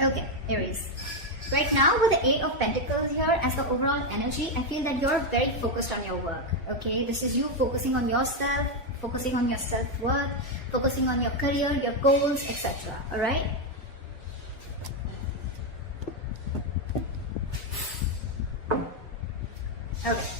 Okay, Aries. Right now with the Eight of Pentacles here as the overall energy, I feel that you're very focused on your work. Okay, this is you focusing on yourself, focusing on your self-worth, focusing on your career, your goals, etc. Alright? Okay.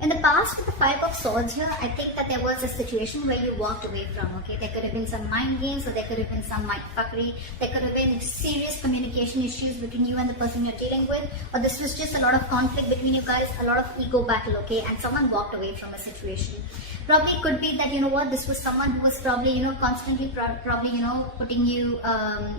In the past, with the Five of Swords here, I think that there was a situation where you walked away from, okay? There could have been some mind games, or there could have been some mind fuckery. There could have been serious communication issues between you and the person you're dealing with, or this was just a lot of conflict between you guys, a lot of ego battle, okay? And someone walked away from a situation. Probably could be that, you know what, this was someone who was probably, you know, constantly probably, you know, putting you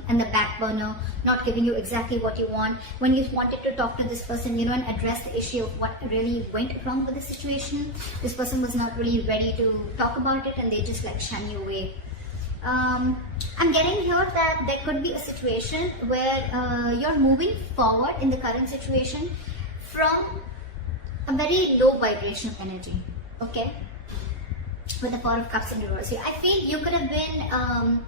in the back burner, not giving you exactly what you want. When you wanted to talk to this person, you know, and address the issue of what really went wrong with the situation, this person was not really ready to talk about it, and they just like shun you away. I'm getting here that there could be a situation where you're moving forward in the current situation from a very low vibration of energy, okay? With the Four of Cups in reverse here, I feel you could have been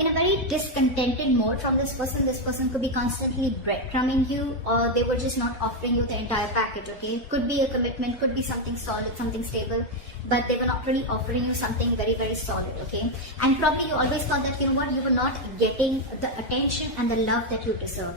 in a very discontented mode from this person. This person could be constantly breadcrumbing you, or they were just not offering you the entire package, okay? It could be a commitment, could be something solid, something stable, but they were not really offering you something very, very solid, okay? And probably you always thought that, you know what, you were not getting the attention and the love that you deserve.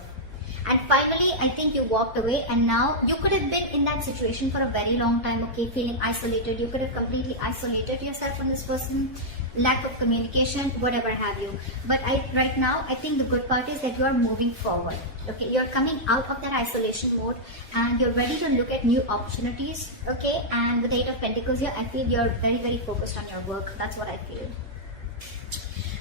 And finally, I think you walked away, and now you could have been in that situation for a very long time, okay, feeling isolated. You could have completely isolated yourself from this person, lack of communication, whatever have you. But right now, I think the good part is that you are moving forward, okay? You're coming out of that isolation mode, and you're ready to look at new opportunities, okay? And with the Eight of Pentacles here, I feel you're very, very focused on your work. That's what I feel.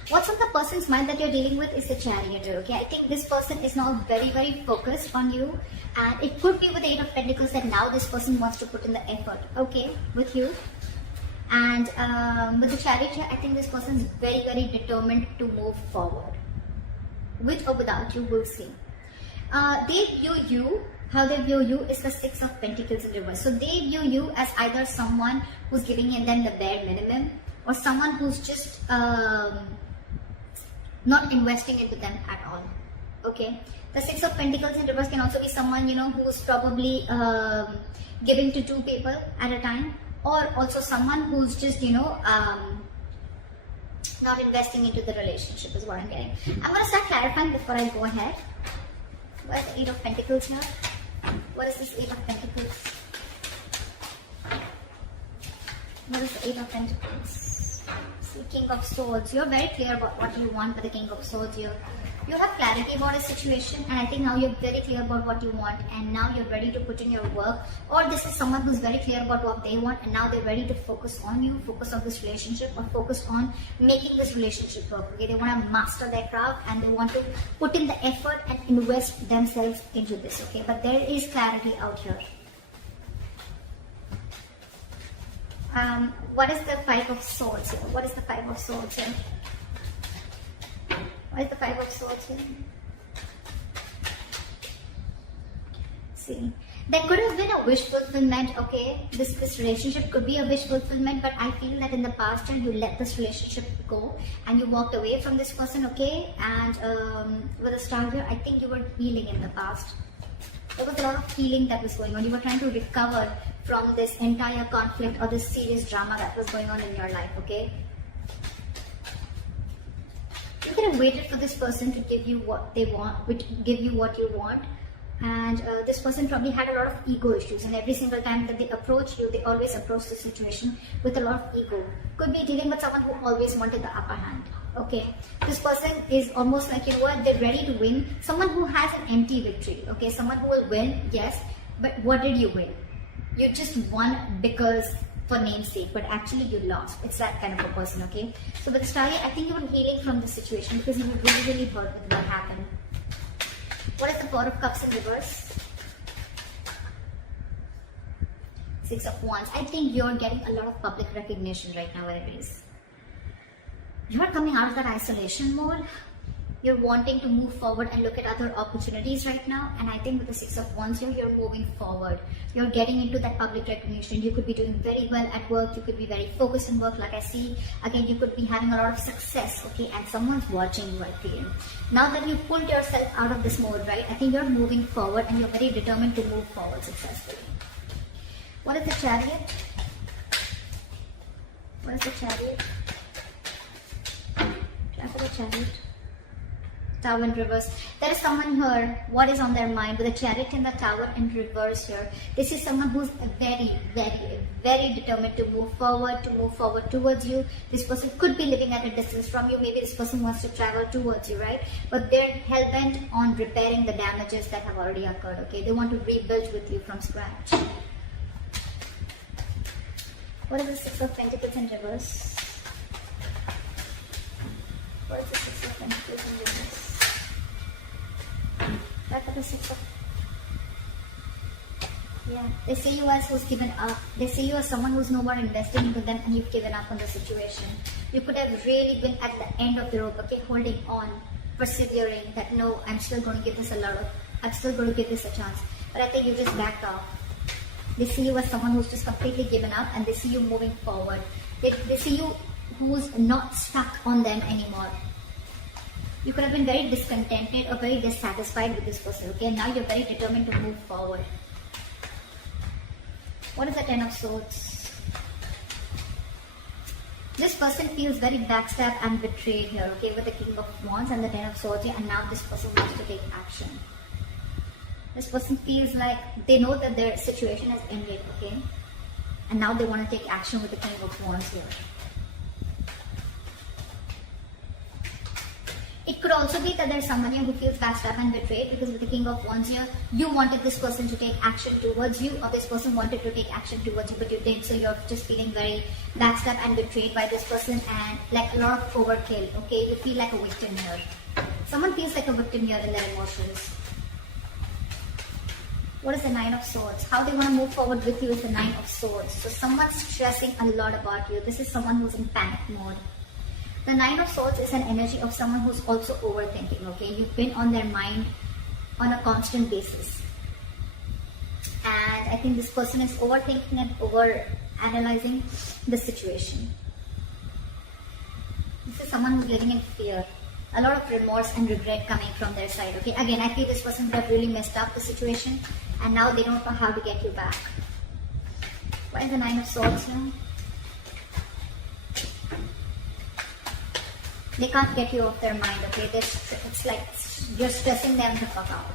What's on the person's mind that you're dealing with is the Chariot, okay? I think this person is now very, very focused on you, and it could be with the Eight of Pentacles that now this person wants to put in the effort, okay, with you. And with the Chariot here, I think this person is very, very determined to move forward. With or without you, we'll see. They view you, how they view you is the Six of Pentacles in reverse. So they view you as either someone who's giving them the bare minimum, or someone who's just not investing into them at all, okay? The Six of Pentacles in reverse can also be someone, you know, who's probably giving to two people at a time, or also someone who's just, you know, not investing into the relationship is what I'm getting. I'm going to start clarifying before I go ahead. What is the Eight of Pentacles here? What is this Eight of Pentacles? What is the Eight of Pentacles? King of Swords. You're very clear about what you want with the King of Swords here. You have clarity about a situation, and I think now you're very clear about what you want, and now you're ready to put in your work. Or this is someone who's very clear about what they want, and now they're ready to focus on you, focus on this relationship, or focus on making this relationship work, okay? They want to master their craft, and they want to put in the effort and invest themselves into this, okay? But there is clarity out here. What is the Five of Swords here? What is the Five of Swords here? What is the Five of Swords here? See, there could have been a wish fulfillment, okay? This relationship could be a wish fulfillment, but I feel that in the past you let this relationship go and you walked away from this person, okay? And with a star here, I think you were healing in the past. There was a lot of healing that was going on. You were trying to recover from this entire conflict or this serious drama that was going on in your life, okay? You could have waited for this person to give you what they want, give you what you want. And this person probably had a lot of ego issues, and every single time that they approach you, they always approach the situation with a lot of ego. Could be dealing with someone who always wanted the upper hand, okay? This person is almost like, you know what, they're ready to win. Someone who has an empty victory, okay? Someone who will win, yes, but what did you win? You just won because for namesake, but actually you lost. It's that kind of a person, okay? So with the Star, I think you were healing from this situation because you were really, really hurt with what happened. What is the Four of Cups in reverse? Six of Wands. I think you're getting a lot of public recognition right now, Aries. You're coming out of that isolation mode. You're wanting to move forward and look at other opportunities right now. And I think with the Six of Wands here, you're moving forward. You're getting into that public recognition. You could be doing very well at work. You could be very focused in work, like I see. Again, you could be having a lot of success, okay? And someone's watching you, I feel. Now that you've pulled yourself out of this mode, right? I think you're moving forward and you're very determined to move forward successfully. What is the Chariot? What is the Chariot? Try for the Chariot. Tower in reverse. There is someone here, what is on their mind with the Chariot and the Tower in reverse here. This is someone who's very, very, very determined to move forward towards you. This person could be living at a distance from you. Maybe this person wants to travel towards you, right? But they're hell-bent on repairing the damages that have already occurred, okay? They want to rebuild with you from scratch. What is the Six of Pentacles in reverse? What is the Six of Pentacles in reverse? Back at the Six of... Yeah, they see you as who's given up. They see you as someone who's no more investing into them and you've given up on the situation. You could have really been at the end of the rope, okay, holding on, persevering, that no, I'm still going to give this I'm still going to give this a chance. But I think you just backed off. They see you as someone who's just completely given up and they see you moving forward. They see you who's not stuck on them anymore. You could have been very discontented or very dissatisfied with this person, okay? Now you're very determined to move forward. What is the Ten of Swords? This person feels very backstabbed and betrayed here, okay? With the King of Wands and the Ten of Swords here, and now this person wants to take action. This person feels like they know that their situation has ended, okay? And now they want to take action with the King of Wands here. It could also be that there's someone here who feels backstabbed and betrayed because with the King of Wands here, you wanted this person to take action towards you or this person wanted to take action towards you but you didn't. So you're just feeling very backstabbed and betrayed by this person and like a lot of overkill, okay? You feel like a victim here. Someone feels like a victim here in their emotions. What is the Nine of Swords? How they want to move forward with you is the Nine of Swords. So someone's stressing a lot about you. This is someone who's in panic mode. The Nine of Swords is an energy of someone who's also overthinking, okay? You've been on their mind on a constant basis. And I think this person is overthinking and over-analyzing the situation. This is someone who's living in fear. A lot of remorse and regret coming from their side, okay? Again, I feel this person would have really messed up the situation and now they don't know how to get you back. What is the Nine of Swords here? They can't get you off their mind, okay? It's like you're stressing them the fuck out.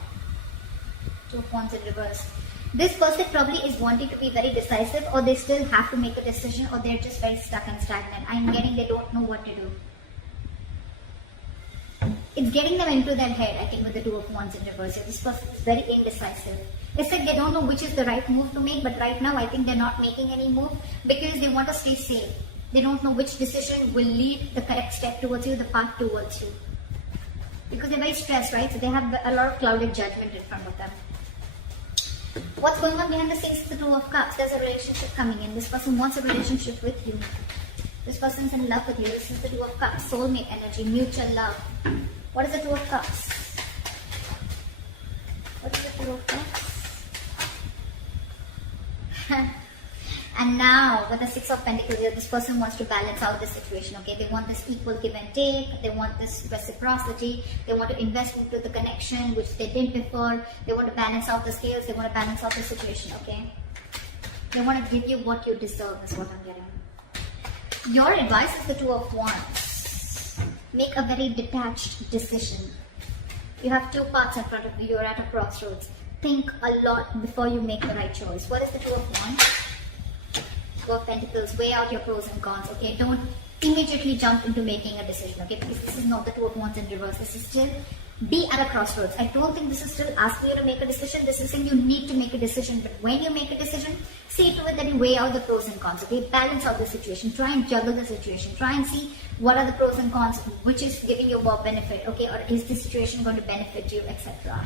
Two of Wands in reverse. This person probably is wanting to be very decisive or they still have to make a decision or they're just very stuck and stagnant. I'm getting they don't know what to do. It's getting them into their head, I think, with the Two of Wands in reverse. This person is very indecisive. It's like they don't know which is the right move to make, but right now I think they're not making any move because they want to stay safe. They don't know which decision will lead the correct step towards you, the path towards you. Because they're very stressed, right? So they have a lot of clouded judgment in front of them. What's going on behind the scenes is the Two of Cups. There's a relationship coming in. This person wants a relationship with you. This person's in love with you. This is the Two of Cups. Soulmate energy, mutual love. What is the Two of Cups? What is the Two of Cups? And now, with the Six of Pentacles here, this person wants to balance out the situation, okay? They want this equal give and take. They want this reciprocity. They want to invest into the connection, which they didn't before. They want to balance out the scales. They want to balance out the situation, okay? They want to give you what you deserve, is what I'm getting. Your advice is the Two of Wands. Make a very detached decision. You have two paths in front of you. You're at a crossroads. Think a lot before you make the right choice. What is the Two of Wands? Two of Pentacles. Weigh out your pros and cons, okay? Don't immediately jump into making a decision, okay? Because this is not the Two of Wands in reverse. This is still be at a crossroads. I don't think this is still asking you to make a decision. This is saying you need to make a decision. But when you make a decision, see to it that you weigh out the pros and cons, okay? Balance out the situation. Try and juggle the situation. Try and see what are the pros and cons, which is giving you more benefit, okay? Or is the situation going to benefit you, etc.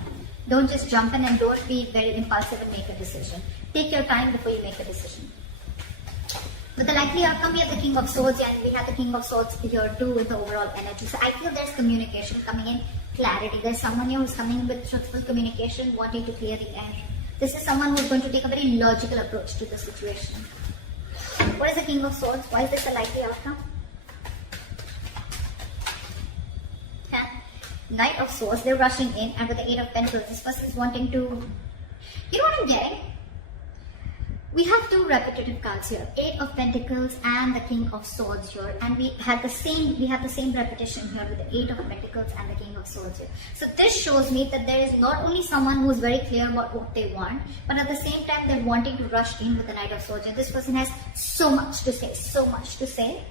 Don't just jump in and don't be very impulsive and make a decision. Take your time before you make a decision. With the likely outcome, we have the King of Swords, and we have the King of Swords here too with the overall energy. So I feel there's communication coming in, clarity. There's someone here who's coming with truthful communication, wanting to clear the air. This is someone who's going to take a very logical approach to the situation. What is the King of Swords? Why is this a likely outcome? And Knight of Swords, they're rushing in, and with the Eight of Pentacles, this person is wanting to, you know what I'm getting? We have two repetitive cards here, Eight of Pentacles and the King of Swords here, and we have the same repetition here with the Eight of Pentacles and the King of Swords here. So this shows me that there is not only someone who is very clear about what they want, but at the same time they're wanting to rush in with the Knight of Swords. And this person has so much to say, so much to say.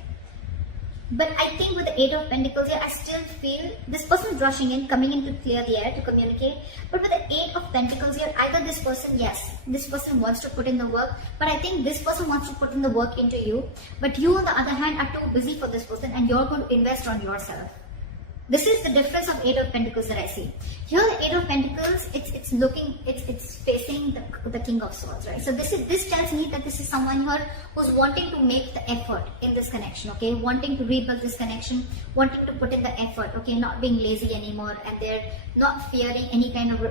But I think with the Eight of Pentacles here, I still feel this person is rushing in, coming in to clear the air, to communicate. But with the Eight of Pentacles here, either this person, yes, this person wants to put in the work, but I think this person wants to put in the work into you. But you, on the other hand, are too busy for this person, and you're going to invest on yourself. This is the difference of Eight of Pentacles that I see. Here, the Eight of Pentacles, it's facing the King of Swords, right? So this tells me that this is someone here who's wanting to make the effort in this connection, okay? Wanting to rebuild this connection, wanting to put in the effort, okay? Not being lazy anymore, and they're not fearing any kind of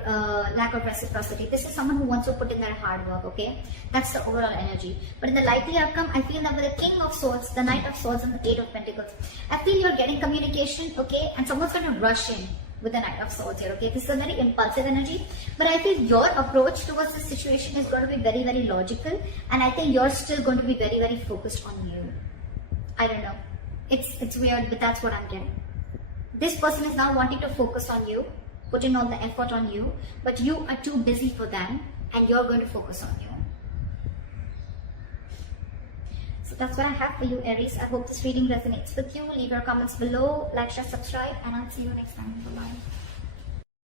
lack of reciprocity. This is someone who wants to put in their hard work, okay? That's the overall energy. But in the likely outcome, I feel that with the King of Swords, the Knight of Swords, and the Eight of Pentacles, I feel you're getting communication, okay? And someone's going to rush in with the Knight of Swords here, okay? This is a very impulsive energy, but I feel your approach towards this situation is going to be very, very logical, and I think you're still going to be very, very focused on you. I don't know. It's weird, but that's what I'm getting. This person is now wanting to focus on you, putting all the effort on you, but you are too busy for them, and you're going to focus on you. So that's what I have for you, Aries. I hope this reading resonates with you. Leave your comments below, like, share, subscribe, and I'll see you next time. Bye-bye.